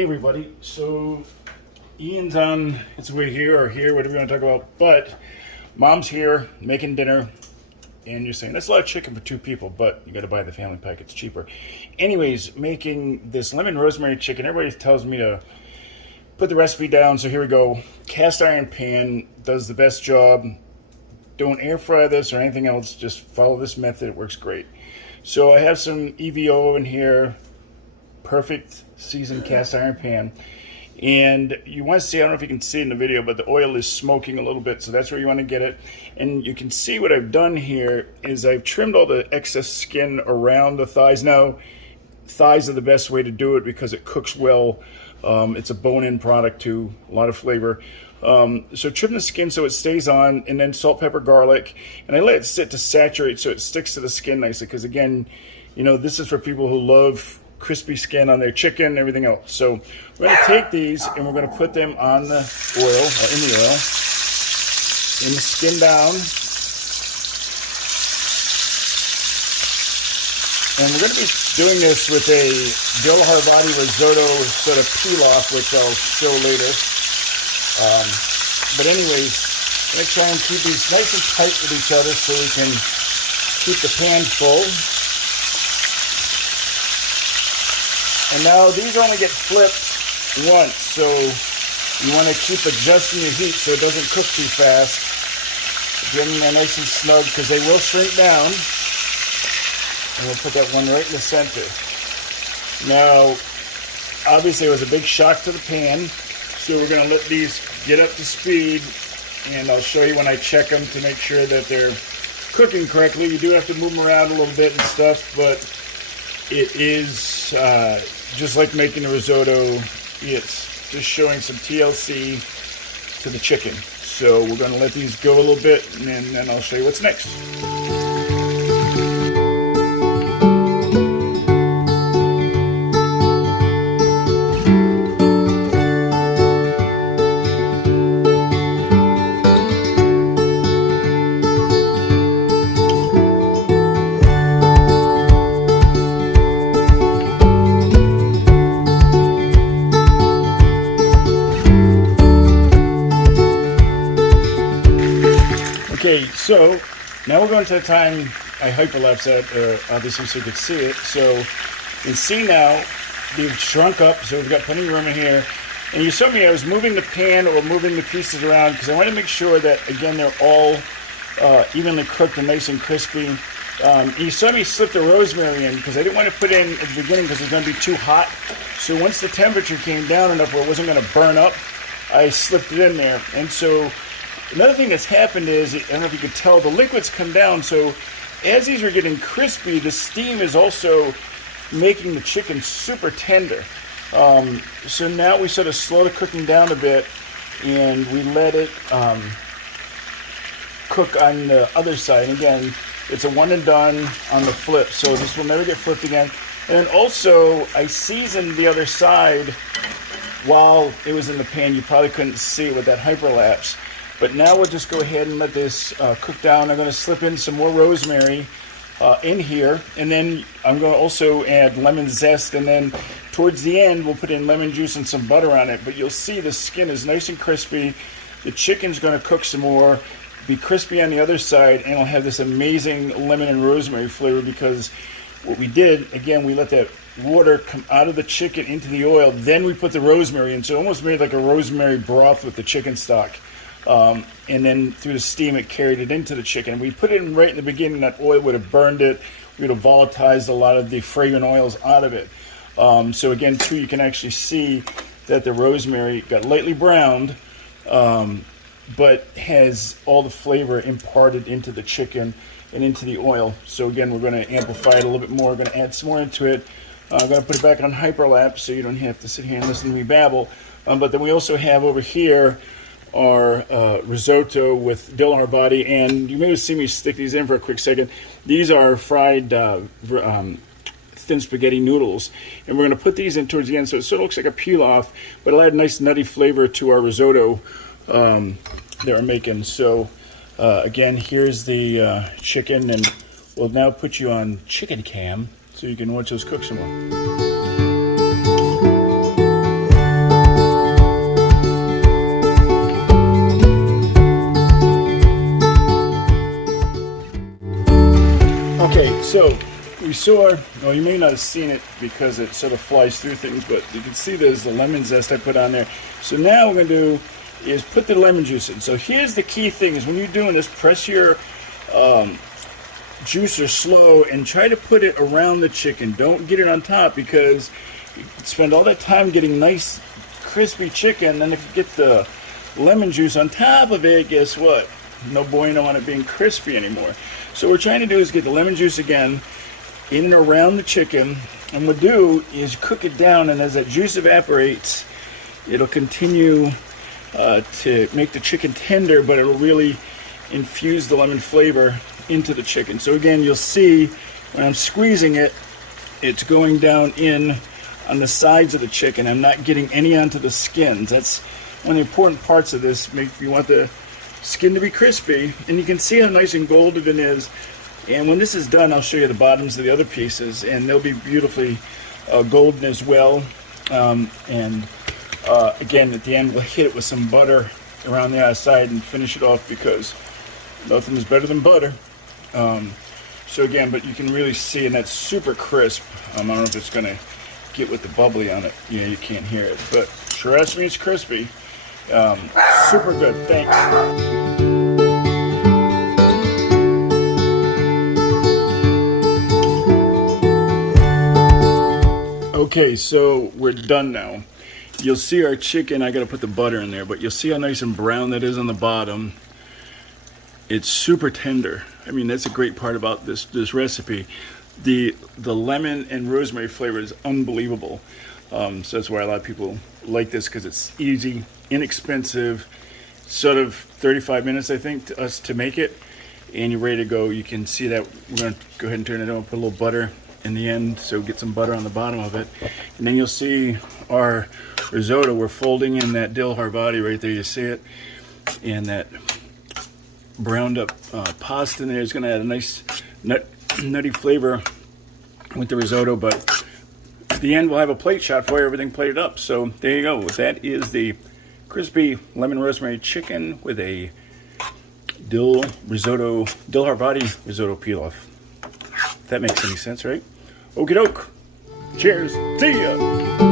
Hey everybody, so Ian's on its way here or here, whatever you want to talk about, but Mom's here making dinner, and you're saying that's a lot of chicken for two people, but you got to buy the family pack, it's cheaper. Anyways, making this lemon rosemary chicken. Everybody tells me to put the recipe down, so here we go. Cast iron pan does the best job. Don't air fry this or anything else, just follow this method, it works great. So I have some EVO in here, perfect seasoned cast iron pan, and you want to see, I don't know if you can see it in the video, but the oil is smoking a little bit, so that's where you want to get it. And you can see what I've done here is I've trimmed all the excess skin around the thighs. Now thighs are the best way to do it because it cooks well. It's a bone-in product too, a lot of flavor. So trim the skin so it stays on, and then salt, pepper, garlic, and I let it sit to saturate so it sticks to the skin nicely, because again, you know, this is for people who love crispy skin on their chicken and everything else. So we're going to take these and we're going to put them on the oil, in the oil, in the skin down. And we're going to be doing this with a dill Harvati risotto sort of peel-off, which I'll show later. But anyways, I'm going to try and keep these nice and tight with each other so we can keep the pan full. And now these only get flipped once, so you want to keep adjusting your heat so it doesn't cook too fast. Getting them nice and snug because they will shrink down. And we'll put that one right in the center. Now, obviously it was a big shock to the pan, so we're going to let these get up to speed, and I'll show you when I check them to make sure that they're cooking correctly. You do have to move them around a little bit and stuff, but it is just like making a risotto. It's just showing some TLC to the chicken. So we're going to let these go a little bit, and then I'll show you what's next. Okay, so now we're going to the time I hyperlapse that, obviously, so you could see it. So you can see now they've shrunk up, so we've got plenty of room in here. And you saw me, I was moving the pan or moving the pieces around because I want to make sure that, again, they're all evenly cooked and nice and crispy. You saw me slip the rosemary in because I didn't want to put in at the beginning because it's going to be too hot. So once the temperature came down enough where it wasn't going to burn up, I slipped it in there. And so another thing that's happened is, I don't know if you could tell, the liquids come down, so as these are getting crispy, the steam is also making the chicken super tender. So now we sort of slow the cooking down a bit, and we let it cook on the other side. And again, it's a one and done on the flip, so this will never get flipped again. And then also, I seasoned the other side while it was in the pan. You probably couldn't see it with that hyperlapse. But now we'll just go ahead and let this cook down. I'm going to slip in some more rosemary in here. And then I'm going to also add lemon zest. And then towards the end, we'll put in lemon juice and some butter on it. But you'll see the skin is nice and crispy. The chicken's going to cook some more, be crispy on the other side, and it'll have this amazing lemon and rosemary flavor because what we did, again, we let that water come out of the chicken into the oil. Then we put the rosemary in. So it almost made like a rosemary broth with the chicken stock. And then through the steam it carried it into the chicken. We put it in right in the beginning. That oil would have burned it. We would have volatilized a lot of the fragrant oils out of it. So again, too, you can actually see that the rosemary got lightly browned, but has all the flavor imparted into the chicken and into the oil. So again, we're going to amplify it a little bit more. We're going to add some more into it. I'm going to put it back on hyperlapse so you don't have to sit here and listen to me babble. But then we also have over here our risotto with dill Harvati, and you may have seen me stick these in for a quick second. These are fried thin spaghetti noodles, and we're going to put these in towards the end so it sort of looks like a peel-off, but it'll add a nice nutty flavor to our risotto that we're making. So again, here's the chicken, and we'll now put you on chicken cam so you can watch those cook some more. So we saw, well, you may not have seen it because it sort of flies through things, but you can see there's the lemon zest I put on there. So now what we're going to do is put the lemon juice in. So here's the key thing is when you're doing this, press your juicer slow and try to put it around the chicken. Don't get it on top because you spend all that time getting nice crispy chicken, and if you get the lemon juice on top of it, guess what? No bueno on it being crispy anymore. So what we're trying to do is get the lemon juice again in and around the chicken, and what we'll do is cook it down, and as that juice evaporates, it'll continue to make the chicken tender, but it'll really infuse the lemon flavor into the chicken. So again, you'll see when I'm squeezing it, it's going down in on the sides of the chicken. I'm not getting any onto the skins. That's one of the important parts of this. You want the skin to be crispy, and you can see how nice and golden it is. And when this is done, I'll show you the bottoms of the other pieces, and they'll be beautifully golden as well. Again, at the end, we'll hit it with some butter around the outside and finish it off because nothing is better than butter. So again, but you can really see, and that's super crisp. I don't know if it's going to get with the bubbly on it. Yeah, you can't hear it, but trust me, it's crispy. Super good. Thanks. Okay, so we're done now. You'll see our chicken, I gotta put the butter in there, but you'll see how nice and brown that is on the bottom. It's super tender. I mean, that's a great part about this recipe. The lemon and rosemary flavor is unbelievable. So that's why a lot of people like this, because it's easy, inexpensive, sort of 35 minutes, I think, to us to make it, and you're ready to go. You can see that we're gonna go ahead and turn it on, put a little butter in the end, so get some butter on the bottom of it. And then you'll see our risotto. We're folding in that dill harvati right there, you see it, and that browned up pasta in there is going to add a nice nutty flavor with the risotto. But at the end, we'll have a plate shot for you, everything plated up. So there you go. That is the crispy lemon rosemary chicken with a dill harvati risotto pilaf. If that makes any sense, right? Okie doke. Cheers. See ya.